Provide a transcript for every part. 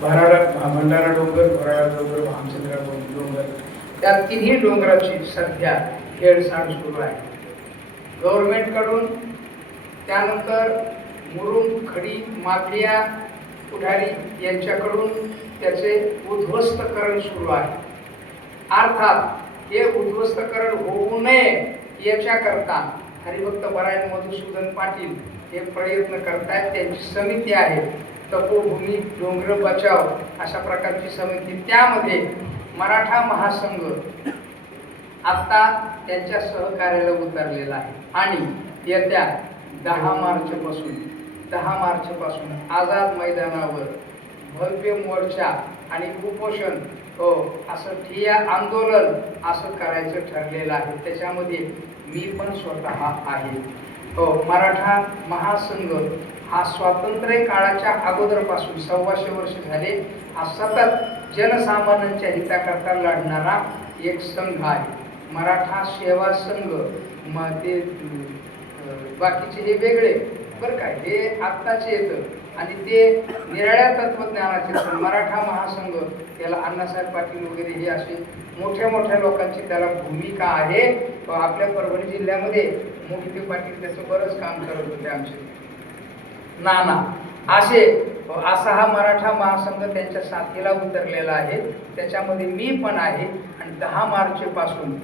भंडारा डोंगर, घोराळा डोंगर, भामचंद्रा डोंगर, त्या तिन्ही डोंगराची सध्या हेळसांड सुरू आहे गव्हर्नमेंटकडून. त्यानंतर मुरुम, खडी, माफिया, पुढारी यांच्याकडून त्याचे उद्ध्वस्तकरण सुरू आहे. अर्थात हे उद्ध्वस्तकरण होऊ नये याच्याकरता हरिभक्त परायण मधुसूदन पाटील हे प्रयत्न करतायत. त्यांची समिती आहे तपोभूमी डोंगर बचाव अशा प्रकारची समिती. त्यामध्ये मराठा महासंघ आता त्यांच्या सहकार्याला उतरलेला आहे आणि येत्या 10 मार्चपासून आझाद मैदानावर भव्य मोर्चा आणि उपोषण असं ठिय्या आंदोलन असं करायचं ठरलेलं आहे. त्याच्यामध्ये मी पण स्वतः आहे. मराठा महासंघ हा स्वातंत्र्य काळाच्या अगोदरपासून 125 वर्ष झाले हा सतत जनसामान्यांच्या हिताकरता लढणारा एक संघ आहे. मराठा सेवा संघ ते बाकीचे हे वेगळे बरं काय, हे आत्ताचे येतं आणि ते निराळ्या तत्वज्ञानाचे. मराठा महासंघ त्याला अण्णासाहेब पाटील वगैरे हे असे मोठ्या मोठ्या लोकांची त्याला भूमिका आहे. आपल्या परभणी जिल्ह्यामध्ये मोहिते पाटील त्याचं बरंच काम करत होते. आमचे नाना असा हा मराठा महासंघ त्यांच्या साथीला उतरलेला आहे. त्याच्यामध्ये मी पण आहे आणि 10 मार्चपासून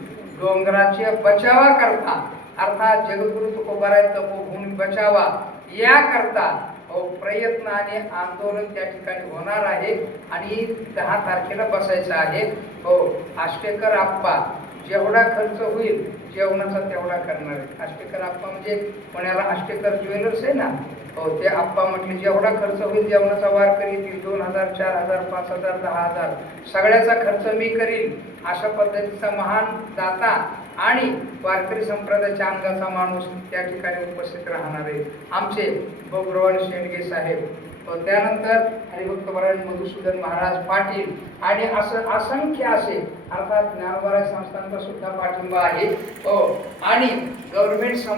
डोंगराच्या बचावाकरता अर्थात जगद्गुरु तुकोबाराय तपोभूमी बचावा याकरता प्रयत्न आणि आंदोलन त्या ठिकाणी होणार आहे आणि 10 तारखेला बसायचं आहे. आष्टेकर आप्पा जेवढा खर्च होईल जेवणाचा तेवढा करणार आहे. आष्टेकर आप्पा म्हणजे पुण्याला आष्टेकर ज्वेलर्स आहे ना, ते आप्पा म्हटले जेवढा खर्च होईल जेवणाचा वारकरी येतील 2000, 4000, 5000, 10000 सगळ्याचा खर्च मी करील. अशा पद्धतीचा महान दाता आणि वारकरी संप्रदायाच्या अंगाचा माणूस त्या ठिकाणी उपस्थित राहणार आहे आमचे बबुराव शेंडगे साहेब. त्यानंतर हरिभक्त परायण मधुसूदन महाराज पाटील आणि असं असंख्य असे अर्थात ज्ञानोबा संस्थांचा सुद्धा पाठिंबा आहे. आणि गव्हर्नमेंट